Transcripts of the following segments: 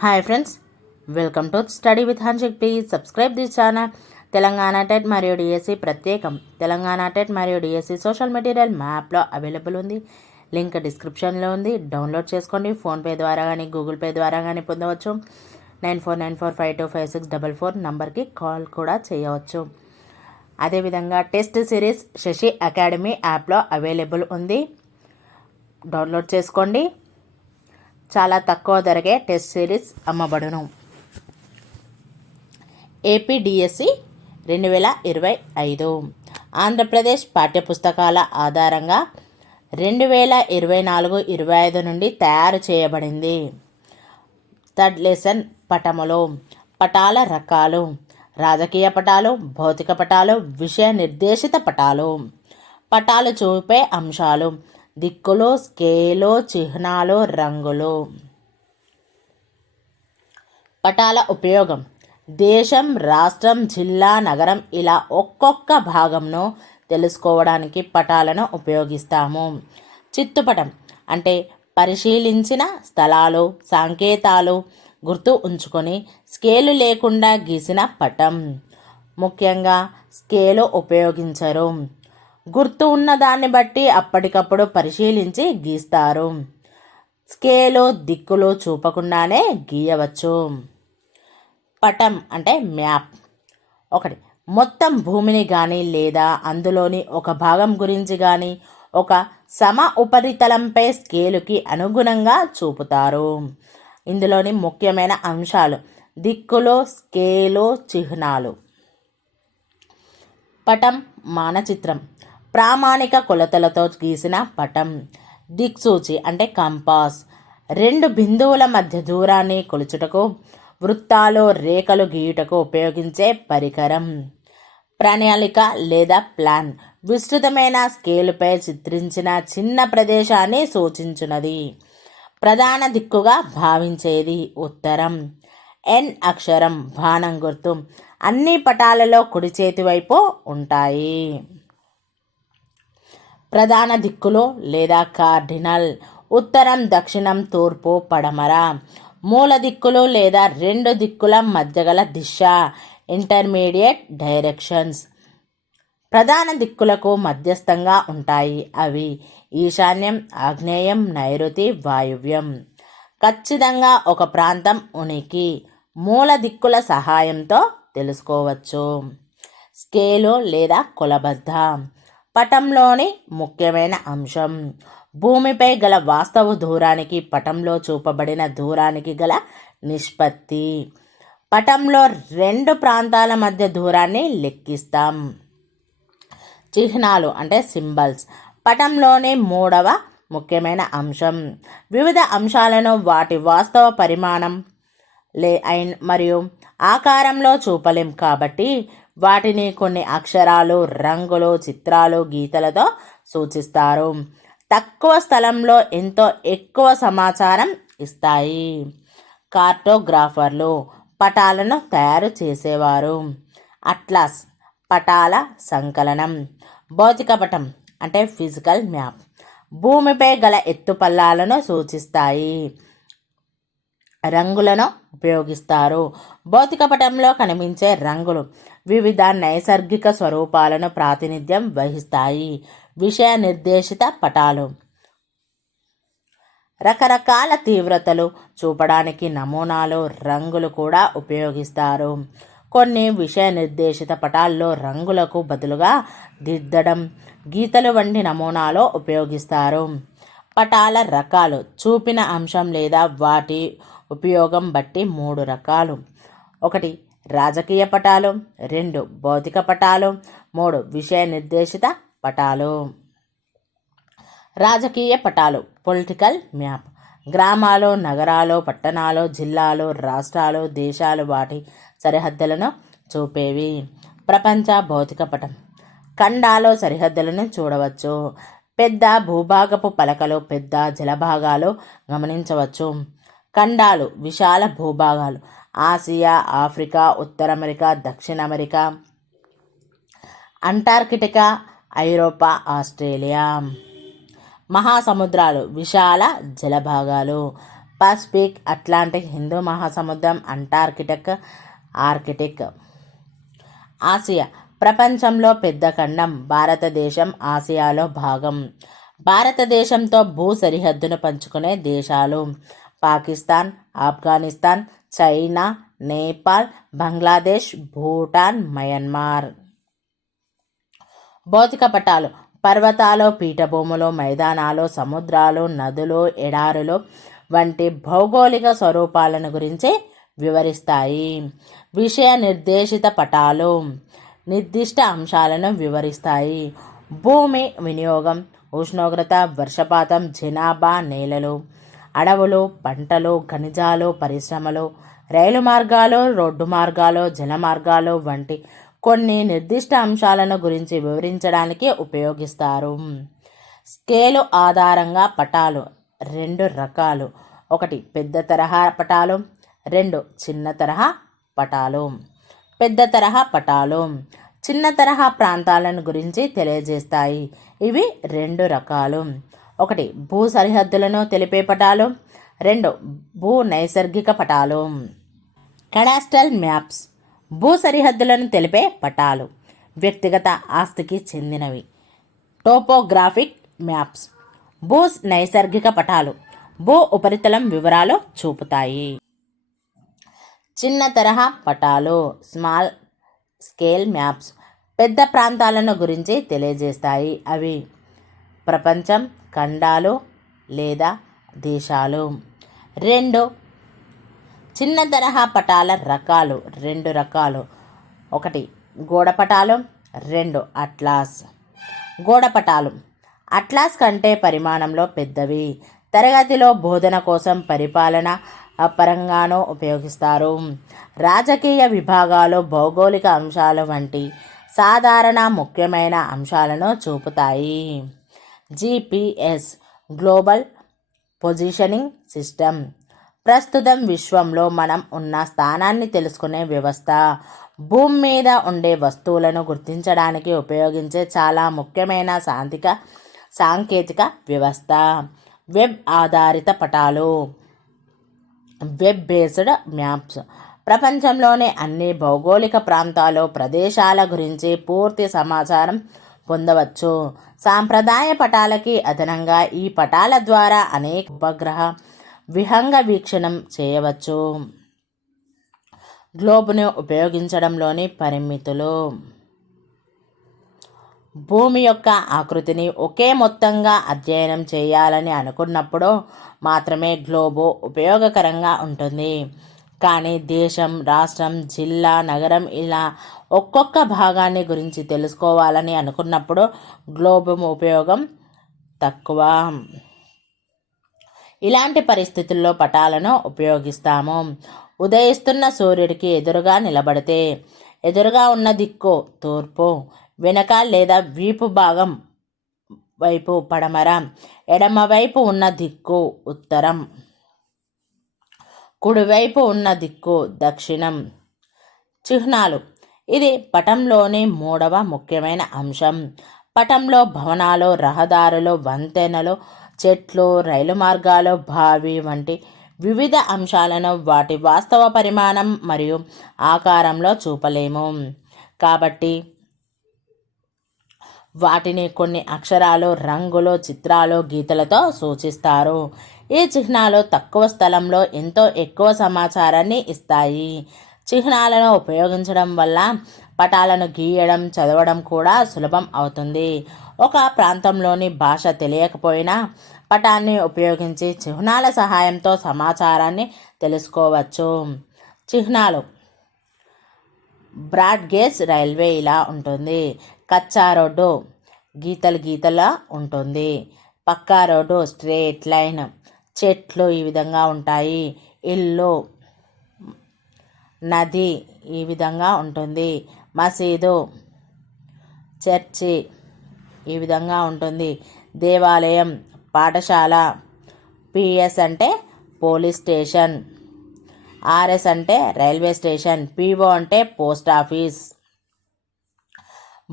Hi friends, welcome to study with Hanshik. Please subscribe this channel. Telangana TET మరియు DSC ప్రత్యేకం. Telangana TET మరియు DSC social material మ్యాప్లో available ఉంది. Link డిస్క్రిప్షన్లో ఉంది. డౌన్లోడ్ చేసుకోండి. ఫోన్పే ద్వారా కానీ గూగుల్ పే ద్వారా కానీ పొందవచ్చు. 9494525644 నంబర్కి కాల్ కూడా చేయవచ్చు. అదేవిధంగా టెస్ట్ సిరీస్ శశి అకాడమీ యాప్లో అవైలబుల్ ఉంది. డౌన్లోడ్ చేసుకోండి. చాలా తక్కువ ధరకే టెస్ట్ సిరీస్ అమ్మబడును. ఏపీడిఎస్సి 2025 ఆంధ్రప్రదేశ్ పాఠ్యపుస్తకాల ఆధారంగా 2024-25 నుండి తయారు చేయబడింది. Third lesson పటములు. పటాల రకాలు: రాజకీయ పటాలు, భౌతిక పటాలు, విషయ నిర్దేశిత పటాలు. పటాలు చూపే అంశాలు: దిక్కులు, స్కేలు, చిహ్నాలు, రంగులు. పటాల ఉపయోగం: దేశం, రాష్ట్రం, జిల్లా, నగరం ఇలా ఒక్కొక్క భాగంను తెలుసుకోవడానికి పటాలను ఉపయోగిస్తాము. చిత్తుపటం అంటే పరిశీలించిన స్థలాలు, సంకేతాలు గుర్తు ఉంచుకొని స్కేలు లేకుండా గీసిన పటం. ముఖ్యంగా స్కేలు ఉపయోగించరు. గుర్తు ఉన్న దాన్ని బట్టి అప్పటికప్పుడు పరిశీలించి గీస్తారు. స్కేలు దిక్కులు చూపకుండానే గీయవచ్చు. పటం అంటే మ్యాప్. ఒకటి, మొత్తం భూమిని కానీ లేదా అందులోని ఒక భాగం గురించి కానీ ఒక సమ ఉపరితలంపై స్కేలుకి అనుగుణంగా చూపుతారు. ఇందులోని ముఖ్యమైన అంశాలు: దిక్కులు, స్కేలు, చిహ్నాలు. పటం మానచిత్రం. ప్రామాణిక కొలతలతో గీసిన పటం. దిక్సూచి అంటే కంపాస్. రెండు బిందువుల మధ్య దూరాన్ని కొలుచుటకు, వృత్తాలు, రేఖలు గీయుటకు ఉపయోగించే పరికరం. ప్రణాళిక లేదా ప్లాన్. విస్తృతమైన స్కేలుపై చిత్రించిన చిన్న ప్రదేశాన్ని సూచించున్నది. ప్రధాన దిక్కుగా భావించేది ఉత్తరం. ఎన్ అక్షరం బాణం గుర్తు అన్ని పటాలలో కుడి చేతి వైపు ఉంటాయి. ప్రధాన దిక్కులు లేదా కార్డినల్: ఉత్తరం, దక్షిణం, తూర్పు, పడమర. మూల దిక్కులు లేదా రెండు దిక్కుల మధ్య గల దిశ ఇంటర్మీడియట్ డైరెక్షన్స్. ప్రధాన దిక్కులకు మధ్యస్థంగా ఉంటాయి. అవి ఈశాన్యం, ఆగ్నేయం, నైరుతి, వాయువ్యం. ఖచ్చితంగా ఒక ప్రాంతం ఉనికి మూల దిక్కుల సహాయంతో తెలుసుకోవచ్చు. స్కేలు లేదా కొలబద్ద. పటంలోని ముఖ్యమైన అంశం: భూమిపై గల వాస్తవ దూరానికి పటంలో చూపబడిన దూరానికి గల నిష్పత్తి. పటంలో రెండు ప్రాంతాల మధ్య దూరాన్ని లెక్కిస్తాం. చిహ్నాలు అంటే సింబల్స్. పటంలోని మూడవ ముఖ్యమైన అంశం. వివిధ అంశాలను వాటి వాస్తవ పరిమాణం మరియు ఆకారంలో చూపలేం కాబట్టి వాటిని కొన్ని అక్షరాలు, రంగులు, చిత్రాలు, గీతలతో సూచిస్తారు. తక్కువ స్థలంలో ఎంతో ఎక్కువ సమాచారం ఇస్తాయి. కార్టోగ్రాఫర్లు పటాలను తయారు చేసేవారు. అట్లాస్ పటాల సంకలనం. భౌతిక పటం అంటే ఫిజికల్ మ్యాప్. భూమిపై గల ఎత్తుపల్లాలను సూచిస్తాయి. రంగులను ఉపయోగిస్తారు. భౌతిక పటంలో కనిపించే రంగులు వివిధ నైసర్గిక స్వరూపాలను ప్రాతినిధ్యం వహిస్తాయి. విషయ నిర్దేశిత పటాలు రకరకాల తీవ్రతలు చూపడానికి నమూనాలు, రంగులు కూడా ఉపయోగిస్తారు. కొన్ని విషయ నిర్దేశిత పటాల్లో రంగులకు బదులుగా దిద్దడం, గీతలు వంటి నమూనాలో ఉపయోగిస్తారు. పటాల రకాలు: చూపిన అంశం లేదా వాటి ఉపయోగం బట్టి 3 రకాలు. 1 రాజకీయ పటాలు, 2 భౌతిక పటాలు, 3 విషయ నిర్దేశిత పటాలు. రాజకీయ పటాలు పొలిటికల్ మ్యాప్. గ్రామాలు, నగరాలు, పట్టణాలు, జిల్లాలు, రాష్ట్రాలు, దేశాలు వాటి సరిహద్దులను చూపేవి. ప్రపంచ భౌతిక పటం. ఖండాలు సరిహద్దులను చూడవచ్చు. పెద్ద భూభాగపు పలకలు, పెద్ద జలభాగాలు గమనించవచ్చు. ఖండాలు విశాల భూభాగాలు: ఆసియా, ఆఫ్రికా, ఉత్తర అమెరికా, దక్షిణ అమెరికా, అంటార్కిటికా, ఐరోపా, ఆస్ట్రేలియా. మహాసముద్రాలు విశాల జలభాగాలు. పసిఫిక్, అట్లాంటిక్, హిందూ మహాసముద్రం, ఆర్కిటిక్. ఆసియా ప్రపంచంలో పెద్ద ఖండం. భారతదేశం ఆసియాలో భాగం. భారతదేశంతో భూ సరిహద్దును పంచుకునే దేశాలు పాకిస్తాన్, ఆఫ్ఘనిస్తాన్, చైనా, నేపాల్, బంగ్లాదేశ్, భూటాన్, మయన్మార్. భౌతిక పటాలు పర్వతాలు, పీఠభూములు, మైదానాలు, సముద్రాలు, నదులు, ఎడారులు వంటి భౌగోళిక స్వరూపాలను గురించి వివరిస్తాయి. విషయ నిర్దేశిత పటాలు నిర్దిష్ట అంశాలను వివరిస్తాయి. భూమి వినియోగం, ఉష్ణోగ్రత, వర్షపాతం, జనాభా, నేలలు, అడవులు, పంటలు, ఖనిజాలు, పరిశ్రమలు, రైలు మార్గాలు, రోడ్డు మార్గాలు, జల మార్గాలు వంటి కొన్ని నిర్దిష్ట అంశాలను గురించి వివరించడానికి ఉపయోగిస్తారు. స్కేలు ఆధారంగా పటాలు 2 రకాలు. 1 పెద్ద తరహా పటాలు, 2 చిన్న తరహా పటాలు. పెద్ద తరహా పటాలు చిన్న తరహా ప్రాంతాలను గురించి తెలియజేస్తాయి. ఇవి 2 రకాలు. 1 భూ సరిహద్దులను తెలిపే పటాలు, 2 భూ నైసర్గిక పటాలు. కడాస్ట్రల్ మ్యాప్స్ భూ సరిహద్దులను తెలిపే పటాలు, వ్యక్తిగత ఆస్తికి చెందినవి. టోపోగ్రాఫిక్ మ్యాప్స్ భూ నైసర్గిక పటాలు భూ ఉపరితలం వివరాలు చూపుతాయి. చిన్న తరహా పటాలు స్మాల్ స్కేల్ మ్యాప్స్ పెద్ద ప్రాంతాలను గురించి తెలియజేస్తాయి. అవి ప్రపంచం, ఖండాలు లేదా దేశాలు. 2 చిన్న తరహా పటాల రకాలు 2 రకాలు. 1 గోడపటాలు, 2 అట్లాస్. గోడపటాలు అట్లాస్ కంటే పరిమాణంలో పెద్దవి. తరగతిలో బోధన కోసం, పరిపాలన పరంగానూ ఉపయోగిస్తారు. రాజకీయ విభాగాలు, భౌగోళిక అంశాలు వంటి సాధారణ ముఖ్యమైన అంశాలను చూపుతాయి. GPS గ్లోబల్ పొజిషనింగ్ సిస్టమ్ ప్రస్తుతం విశ్వంలో మనం ఉన్న స్థానాన్ని తెలుసుకునే వ్యవస్థ. భూమి మీద ఉండే వస్తువులను గుర్తించడానికి ఉపయోగించే చాలా ముఖ్యమైన సాంకేతిక వ్యవస్థ. వెబ్ ఆధారిత పటాలు వెబ్ బేస్డ్ మ్యాప్స్ ప్రపంచంలోని అన్ని భౌగోళిక ప్రాంతాలు, ప్రదేశాల గురించి పూర్తి సమాచారం పొందవచ్చు. సాంప్రదాయ పటాలకి అదనంగా ఈ పటాల ద్వారా అనేక ఉపగ్రహ విహంగ వీక్షణం చేయవచ్చు. గ్లోబ్ను ఉపయోగించడంలోని పరిమితులు భూమి యొక్క ఆకృతిని ఒకే మొత్తంగా అధ్యయనం చేయాలని అనుకున్నప్పుడు మాత్రమే గ్లోబు ఉపయోగకరంగా ఉంటుంది. కానీ దేశం, రాష్ట్రం, జిల్లా, నగరం ఇలా ఒక్కొక్క భాగాన్ని గురించి తెలుసుకోవాలని అనుకున్నప్పుడు గ్లోబు ఉపయోగం తక్కువ. ఇలాంటి పరిస్థితుల్లో పటాలను ఉపయోగిస్తాము. ఉదయిస్తున్న సూర్యుడికి ఎదురుగా నిలబడితే ఎదురుగా ఉన్న దిక్కు తూర్పు, వెనక లేదా వీపు భాగం వైపు పడమర, ఎడమవైపు ఉన్న దిక్కు ఉత్తరం, కుడివైపు ఉన్న దిక్కు దక్షిణం. చిహ్నాలు ఇది పటంలోని 3వ ముఖ్యమైన అంశం. పటంలో భవనాలు, రహదారులు, వంతెనలు, చెట్లు, రైలు మార్గాలు, బావి వంటి వివిధ అంశాలను వాటి వాస్తవ పరిమాణం మరియు ఆకారంలో చూపలేము. కాబట్టి వాటిని కొన్ని అక్షరాలు, రంగులు, చిత్రాలు, గీతలతో సూచిస్తారు. ఈ చిహ్నాలు తక్కువ స్థలంలో ఎంతో ఎక్కువ సమాచారాన్ని ఇస్తాయి. చిహ్నాలను ఉపయోగించడం వల్ల పటాలను గీయడం, చదవడం కూడా సులభం అవుతుంది. ఒక ప్రాంతంలోని భాష తెలియకపోయినా పటాన్ని ఉపయోగించి చిహ్నాల సహాయంతో సమాచారాన్ని తెలుసుకోవచ్చు. చిహ్నాలు బ్రాడ్ గేజ్ రైల్వే ఇలా ఉంటుంది. కచ్చా రోడ్డు గీతలా ఉంటుంది. పక్కా రోడ్డు స్ట్రేట్ లైన్. చెట్లు ఈ విధంగా ఉంటాయి. ఇల్లు, నది ఈ విధంగా ఉంటుంది. మసీదు, చర్చి ఈ విధంగా ఉంటుంది. దేవాలయం, పాఠశాల. PS అంటే పోలీస్ స్టేషన్, RS అంటే రైల్వే స్టేషన్, PO అంటే పోస్ట్ ఆఫీస్.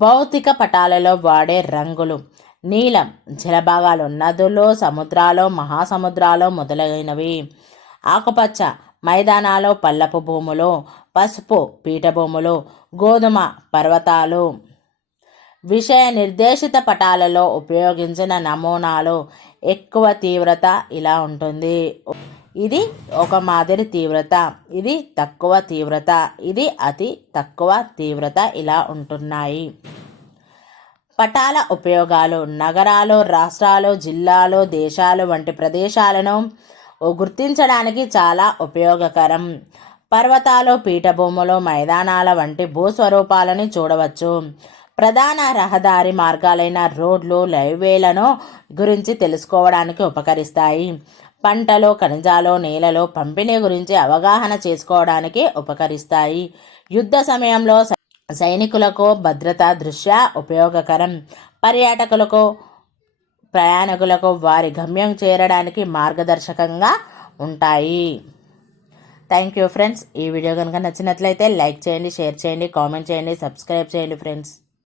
భౌతిక పటాలలో వాడే రంగులు నీలం జలభాగాలు నదులు, సముద్రాలు, మహాసముద్రాలు మొదలైనవి. ఆకుపచ్చ మైదానాలు, పల్లపు భూములు. పసుపు పీఠభూములు, గోధుమ పర్వతాలు. విషయ నిర్దేశిత పటాలలో ఉపయోగించిన నమూనాలు. ఎక్కువ తీవ్రత ఇలా ఉంటుంది. ఇది ఒక మాదిరి తీవ్రత, ఇది తక్కువ తీవ్రత, ఇది అతి తక్కువ తీవ్రత ఇలా ఉంటున్నాయి. పటాల ఉపయోగాలు. నగరాలు, రాష్ట్రాలు, జిల్లాలు, దేశాలు వంటి ప్రదేశాలను గుర్తించడానికి చాలా ఉపయోగకరం. పర్వతాలు, పీఠభూములు, మైదానాల వంటి భూస్వరూపాలని చూడవచ్చు. ప్రధాన రహదారి మార్గాలైన రోడ్లు, హైవేలను గురించి తెలుసుకోవడానికి ఉపకరిస్తాయి. పంటలు, ఖనిజాలు, నేలలు పంపిణీ గురించి అవగాహన చేసుకోవడానికి ఉపకరిస్తాయి. యుద్ధ సమయంలో సైనికులకు భద్రతా దృష్ట్యా ఉపయోగకరం. పర్యాటకులకు, ప్రయాణికులకు వారి గమ్యం చేరడానికి మార్గదర్శకంగా ఉంటాయి. Thank you friends. ఈ వీడియో కనుక నచ్చినట్లయితే లైక్ చేయండి, షేర్ చేయండి, కామెంట్ చేయండి, సబ్స్క్రైబ్ చేయండి ఫ్రెండ్స్.